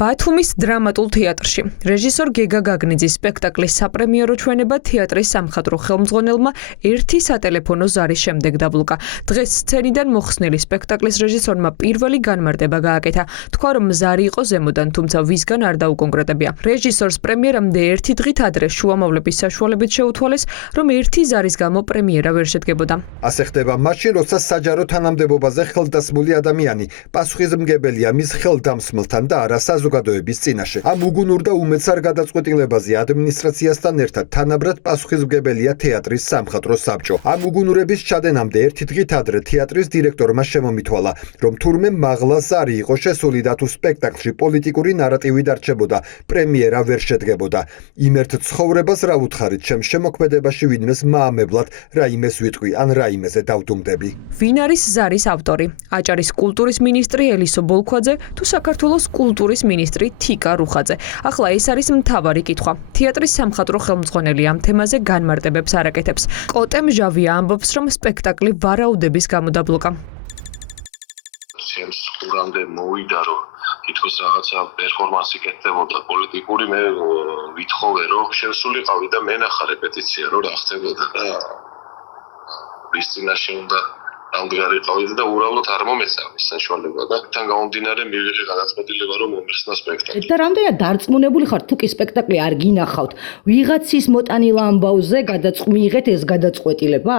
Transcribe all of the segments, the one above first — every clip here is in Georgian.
ბათუმის დრამატულ თეატრში რეჟისორ გეგა გაგნიძის სპექტაკლის საპრემიერო ჩვენება თეატრის სამხატვრო ხელმძღვანელმა ერთი სატელეფონო ზარის შემდეგ დაბლოკა. დღეს სცენიდან მოხსნილი სპექტაკლის რეჟისორმა პირველი განმარტება გააკეთა. თქვა, რომ ზარი იყო ზემოდან, თუმცა ვისგან არ დაუკონკრეტებია. რეჟისორს პრემიერამდე ერთი დღით ადრე შუამავლების საშუალებით შეუთვალეს, რომ ერთი ზარის გამო პრემიერა ვერ შედგებოდა. ასე ხდება მაშინ, როცა საჯარო თანამდებობაზე ხელდასმული ადამიანი პასუხისმგებელია მის ხელდამსმელთან და არა საზოგადოების წინაშე. ამ უგუნურდა უმეცარ გადაწყვეტილებაზე ადმინისტრაციასთან ერთად თანაბრად პასუხისმგებელია თეატრის სამხატვრო საბჭო. ამ უგუნურების ჩადენამდე ერთი დღით ადრე თეატრის დირექტორმა შემომითვალა, რომ თურმე მაღლა ზარი იყო შესული და თუ სპექტაკლში პოლიტიკური ნარატივი დარჩებოდა, პრემიერა ვერ შედგებოდა. იმ ერთ ცხოვრებას რა უთხარით, ჩემ შემოქმედებაში ვინმეს მაამებლად რაიმეს ვიტყვი ან რაიმეზე დავდუმდები. ვინ არის ზარის ავტორი? აჭარის კულტურის მინისტრი ელისო ბოლქვაძე თუ საქართველოს კულტურის მინისტრი თიკა რუხაძე? ახლა ეს არის მთავარი კითხვა. თეატრის სამხატვრო ხელმძღვანელი ამ თემაზე განმარტებებს არ აკეთებს. კოტე მჟავია ამბობს, რომ სპექტაკლი ვარაუდების გამო დაბლოკა. ჩემს ყურამდე მოვიდა, რომ თითქოს რაღაცა პერფორმანსი კეთდებოდა პოლიტიკური, მე ვითხოვე, რომ შევსულიყავი და მენახა რეპეტიცია, რომ რა ხდებოდა და ვის წინაშე უნდა ამდგარიყავით და უბრალოდ არ მომეცა მის საშუალება და თან გამომდინარე მივიღე გადაწყვეტილება, რომ მომეხსნა სპექტაკლი. და რამდენად დარწმუნებული ხართ, თუ კი სპექტაკლი არ გინახავთ, ვიღაცის მოტანილ ამბავზე გადაწყვეტილეთ ეს გადაწყვეტილება?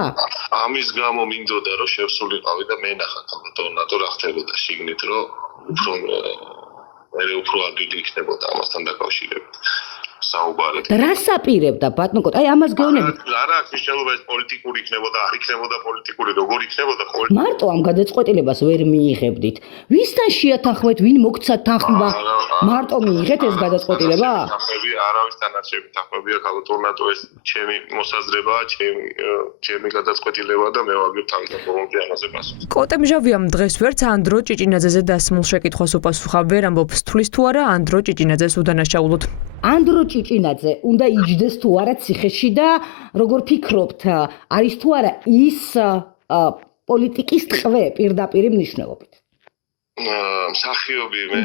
ამის გამო მინდოდა, რომ შევსულიყავი და მენახა თვითონატო რა ხდებოდა შიგნით, რომ უფრო ადვილი იქნებოდა ამასთან დაკავშირებით. საუბარად. და რას აპირებდა ბატონო კოტე? აი ამას გეუბნებით. არა, მნიშვნელობა ეს პოლიტიკური იქნებოდა, არ იქნებოდა პოლიტიკური, როგორ იქნებოდა მარტო ამ გადაწყვეტილებას ვერ მიიღებდით. ვისთან შეათანხმეთ, ვინ მოგცა თანხმობა? მარტო მიიღეთ ეს გადაწყვეტილება? თანხმები არავისთან არ შევთანხმებია, ქალბატონო, ეს ჩემი მოსაზრებაა, ჩემი გადაწყვეტილება და მე ვაგებ თავდაპირველად ამაზე პასუხს. კოტე მჟავიამ დღეს ვერც ანდრო ჭიჭინაძეზე დასმულ შეკითხვას უპასუხა, ვერ ამბობს თulis თუ არა ანდრო ჭიჭინაძეს უდანაშაულოთ. ანდრო ჭიჭინაძე უნდა იჯდეს თუ არა ციხეში და როგორ ფიქრობთ, არის თუ არა ის პოლიტიკის ტყვე პირდაპირ მნიშვნელობით? მსახიობი მე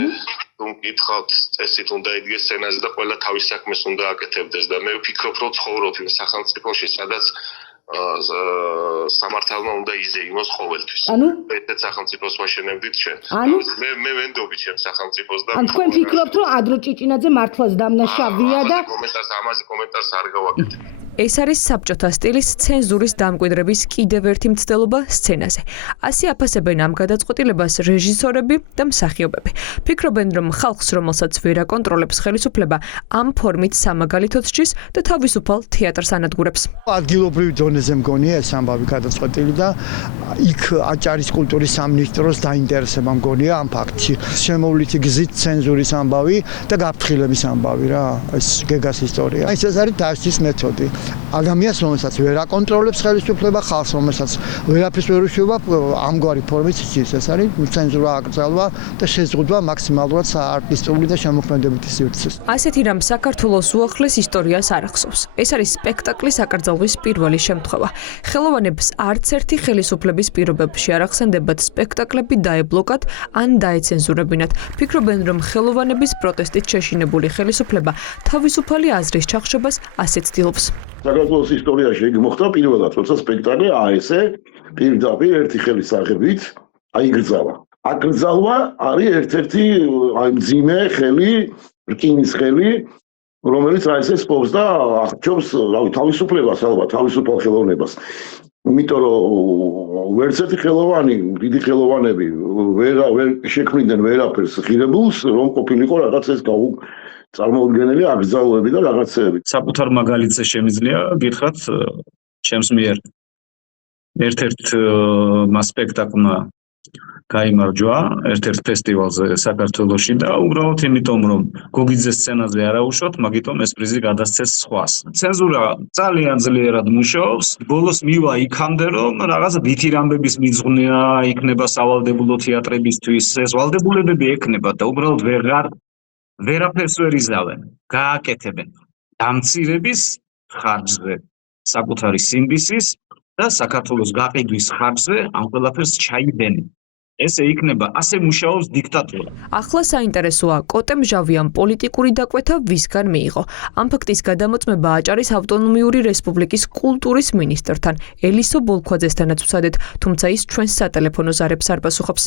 თუ მკითხავთ, წესით უნდა იდგეს სცენაზე და ყველა თავის საქმეს უნდა აკეთებდეს და მე ვფიქრობ, რომ ცხოვრობ იმ სახელმწიფოში, სადაც სამართალმა უნდა იზეიმოს ყოველთვის. ესეც სახელმწიფოს ვაშენებდით ჩვენ. მე ვენდობი ჩემს სახელმწიფოს და თქვენ ფიქრობთ, რომ ანდრო ჭიჭინაძე მართლაც დამნაშავეა და ამაზე კომენტარს არ გავაკეთებ. ეს არის საბჭოთა სტილის ცენზურის დამკვიდრების კიდევ ერთი მცდელობა სცენაზე. ასე აფასებენ ამ გადაწყვეტილებას რეჟისორები და მსახიობები. ფიქრობენ, რომ ხალხს, რომელსაც ვერ აკონტროლებს ხელისუფლება, ამ ფორმით სამაგალითოდ სჯის და თავისუფალ თეატრს ანადგურებს. ადგილობრივ დონეზე მგონია ეს ამბავი გადაწყვეტილი და იქ აჭარის კულტურის სამინისტროს დაინტერესება მგონია ამ ფაქტში. შემოვლითი გზით ცენზურის ამბავი და გაფრთხილების ამბავი რა, ეს გეგას ისტორია. ეს არის დასჯის მეთოდი. ადამიანს, რომელსაც ვერ აკონტროლებს ხელისუფლება, ხალხს, რომელსაც ვერაფერს ვერ უშვება, ამგვარი ფორმით სჯის. ეს არის ცენზურა, აკრძალვა და შეზღუდვა მაქსიმალურად საარტისტული და შემოქმედებითი სივრცეს. ასეთი რამ საქართველოს უახლეს ისტორიას არ ახსოვს. ეს არის სპექტაკლის აკრძალვის პირველი შემთხვევა. ხელოვანებს არც ერთი ხელისუფლების პირობებში არ ახსენდებათ სპექტაკლები დაებლოკათ ან დაეცენზურებინათ. ფიქრობენ, რომ ხელოვანების პროტესტით შეშინებული ხელისუფლება თავისუფალი აზრის ჩახშობას ასეც ცდილობს. საქართველოს ისტორიაში იგი მოხდა პირველად, როცა სპექტაკლი ესე პირდაპირ ერთი ხელის აღებით აიგრძალა. აკრძალვა არის ერთ-ერთი მძიმე ხელი, რკინის ხელი, რომელიც რაიცეს პოვს და აღჭობს თავისუფლებას, ალბათ თავისუფალ ხელოვნებას. იმიტომ რომ ვერც ერთი ხელოვანი, დიდი ხელოვანები ვერ შექმნიდნენ ვერაფერს ღირებულს, რომ ყოფილიყო რაღაც ეს წარმოუდგენელი აკრძალვები და რაღაცეები. საკუთარ მაგალითზე შემიძლია გითხრათ, ჩემს მიერ ერთ-ერთ სპექტაკლმა გაიმარჯვა ერთ-ერთ ფესტივალზე საქართველოში და უბრალოდ იმიტომ, რომ გოგიძეს სცენაზე არ აუშვათ, მაგიტომ ეს პრიზი გადასცეს სხვას. ცენზურა ძალიან ძლიერად მუშაობს. ბოლოს მივა იქამდე, რომ რაღაც ვითირამბების მიძღვნილება იქნება სავალდებულო თეატრებისთვის, ეს ვალდებულებები ექნება და უბრალოდ ვერაფერს ვერ იზავენ, გააკეთებენ დამცირების ხარჯზე, საკუთარი სინდისის და საქართველოს გაყიდვის ხარჯზე ამ ყველაფერს ჩაიბენენ. ესე იქნება ასე მუშაობს დიქტატურა. ახლა საინტერესოა, კოტე მჟავიან პოლიტიკური დაკვეთა ვისგან მიიღო. ამ ფაქტის გადამოწმება აჭარის ავტონომიური რესპუბლიკის კულტურის მინისტრთან, ელისო ბოლქვაძესთანაც ვცადეთ, თუმცა ის ჩვენს სატელეფონო ზარებს არ პასუხობს.